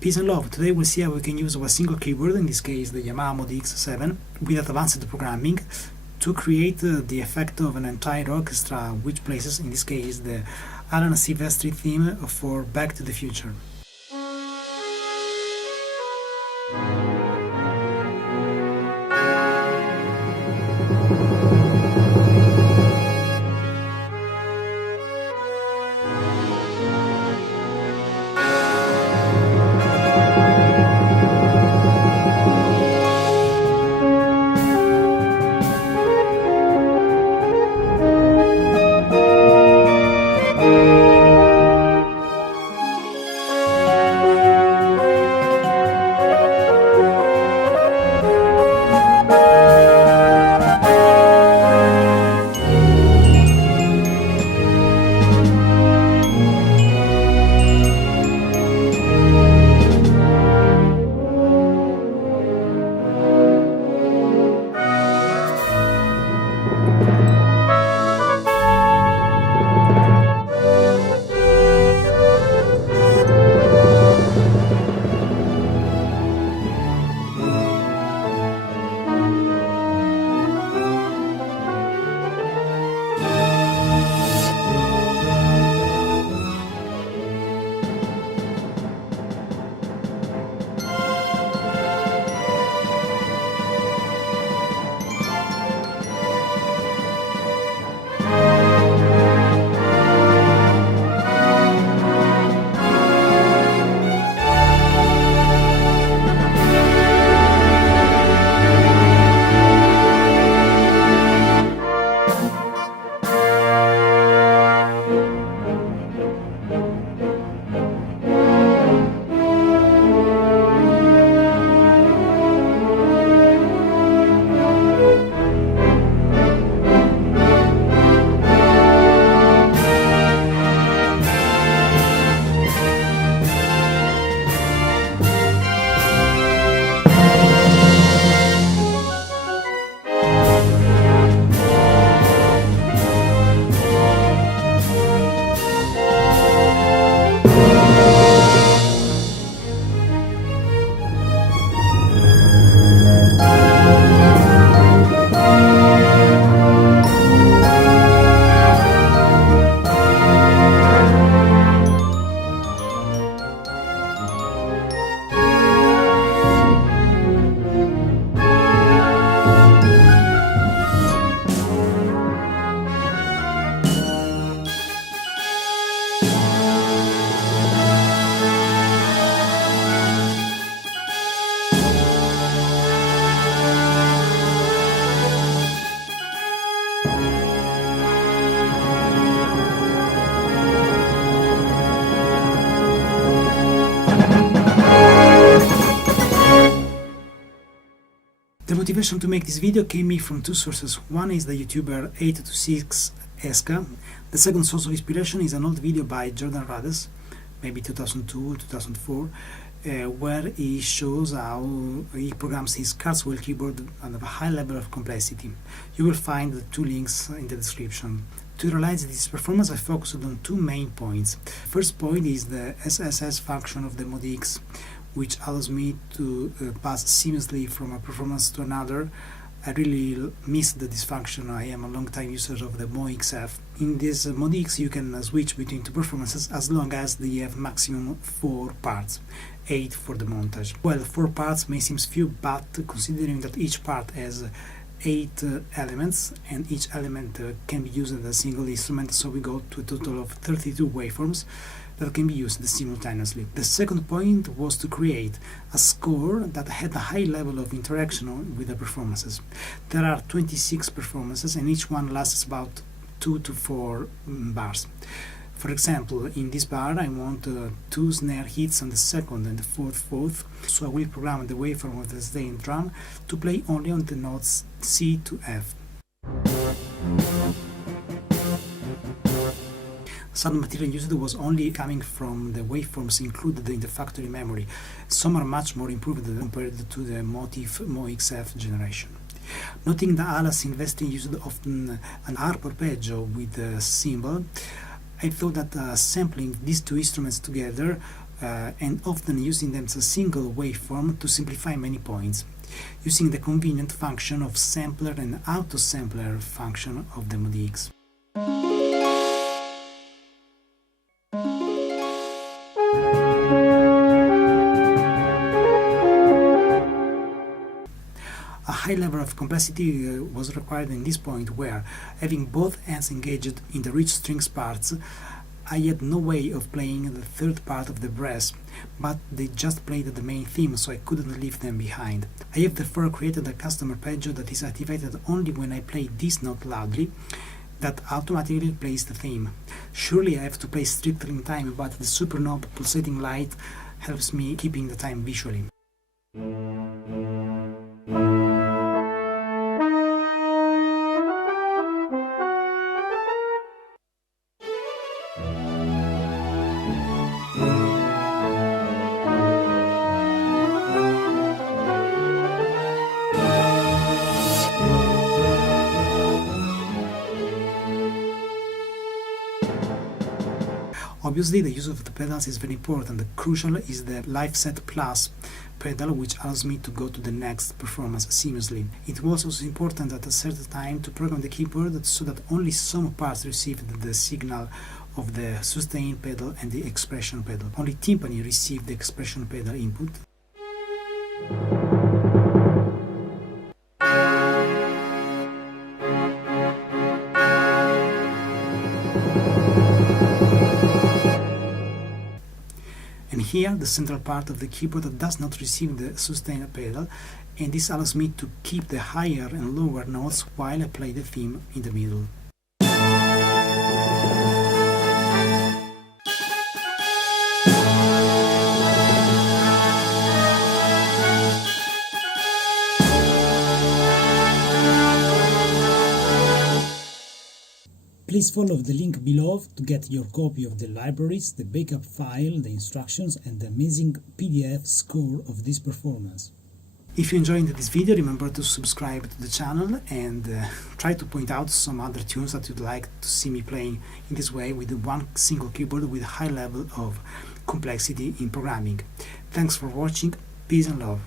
Peace and love. Today we'll see how we can use a single keyboard, in this case the Yamaha MODX 7, with advanced programming to create the effect of an entire orchestra, which places, in this case, the Alan Silvestri theme for Back to the Future. The motivation to make this video came from two sources. One is the YouTuber 826 Eska. The second source of inspiration is an old video by Jordan Rades, maybe 2002, 2004, where he shows how he programs his Carswell keyboard at a high level of complexity. You will find the two links in the description. To realize this performance, I focused on two main points. First point is the SSS function of the MODX, which allows me to pass seamlessly from a performance to another. I really missed this function. I am a long-time user of the MOXF. In this MODX you can switch between two performances as long as they have maximum 4 parts, 8 for the montage. Well, 4 parts may seem few, but considering that each part has 8 elements and each element can be used as a single instrument, so we go to a total of 32 waveforms that can be used simultaneously. The second point was to create a score that had a high level of interaction with the performances. There are 26 performances and each one lasts about 2 to 4 bars. For example, in this bar I want 2 snare hits on the second and the fourth, so I will program the waveform of the snare drum to play only on the notes C to F. Some material used was only coming from the waveforms included in the factory memory. Some are much more improved compared to the Motif MOXF generation. Noting that Alan Silvestri used often an arpeggio with a cymbal, I thought that sampling these two instruments together and often using them as a single waveform to simplify many points, using the convenient function of sampler and auto-sampler function of the MODX. A high level of complexity was required in this point where, having both hands engaged in the rich strings parts, I had no way of playing the third part of the brass, but they just played the main theme, so I couldn't leave them behind. I have therefore created a custom arpeggio that is activated only when I play this note loudly, that automatically plays the theme. Surely I have to play strictly in time, but the supernova pulsating light helps me keeping the time visually. Obviously, the use of the pedals is very important. The crucial is the Live Set Plus pedal, which allows me to go to the next performance seamlessly. It was also important at a certain time to program the keyboard so that only some parts received the signal of the sustain pedal and the expression pedal. Only timpani received the expression pedal input. And here the central part of the keyboard does not receive the sustain pedal, and this allows me to keep the higher and lower notes while I play the theme in the middle. Please follow the link below to get your copy of the libraries, the backup file, the instructions and the amazing PDF score of this performance. If you enjoyed this video, remember to subscribe to the channel and try to point out some other tunes that you'd like to see me playing in this way with one single keyboard with a high level of complexity in programming. Thanks for watching, peace and love.